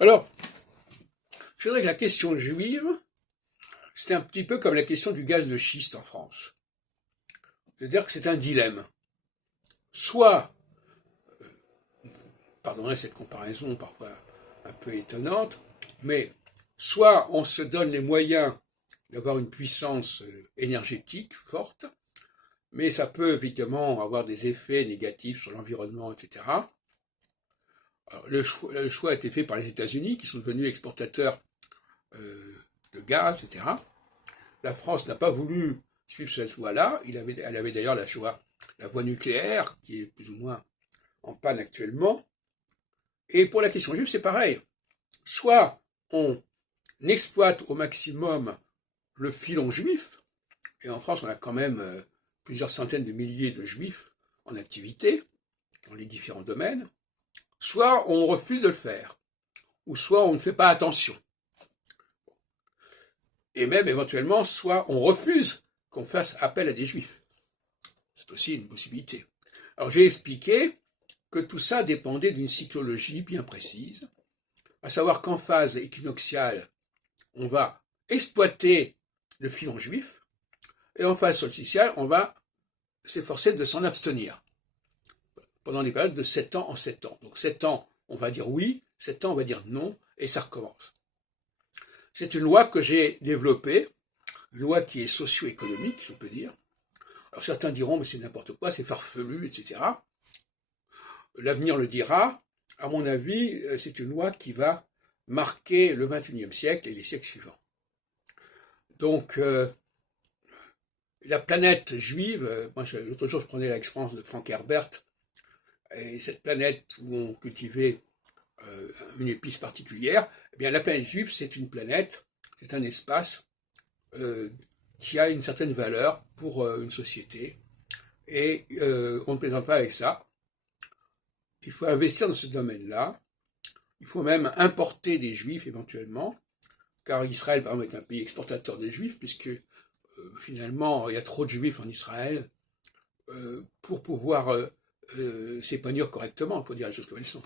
Alors, je dirais que la question juive, c'est un petit peu comme la question du gaz de schiste en France. C'est-à-dire que c'est un dilemme. Soit, pardonnez cette comparaison parfois un peu étonnante, mais soit on se donne les moyens d'avoir une puissance énergétique forte, mais ça peut évidemment avoir des effets négatifs sur l'environnement, etc. Alors, le choix a été fait par les États-Unis, qui sont devenus exportateurs de gaz, etc. La France n'a pas voulu suivre cette voie-là. Elle avait d'ailleurs la voie nucléaire, qui est plus ou moins en panne actuellement. Et pour la question juive, c'est pareil. Soit on exploite au maximum le filon juif, et en France, on a quand même plusieurs centaines de milliers de juifs en activité, dans les différents domaines, soit on refuse de le faire, ou soit on ne fait pas attention. Et même éventuellement, soit on refuse qu'on fasse appel à des juifs. C'est aussi une possibilité. Alors j'ai expliqué que tout ça dépendait d'une cyclologie bien précise, à savoir qu'en phase équinoxiale, on va exploiter le filon juif, et en phase solsticiale, on va s'efforcer de s'en abstenir, pendant des périodes de 7 ans en 7 ans. Donc 7 ans, on va dire oui, 7 ans, on va dire non, et ça recommence. C'est une loi que j'ai développée, une loi qui est socio-économique, si on peut dire. Alors certains diront, mais c'est n'importe quoi, c'est farfelu, etc. L'avenir le dira. À mon avis, c'est une loi qui va marquer le XXIe siècle et les siècles suivants. Donc, la planète juive, moi l'autre jour je prenais l'expérience de Frank Herbert, et cette planète où on cultivait une épice particulière, eh bien la planète juive c'est une planète, c'est un espace qui a une certaine valeur pour une société, et on ne plaisante pas avec ça. Il faut investir dans ce domaine-là, il faut même importer des juifs éventuellement, car Israël par exemple est un pays exportateur de juifs, puisque finalement il y a trop de juifs en Israël pour pouvoir s'épanouir correctement, il faut dire les choses comme elles sont.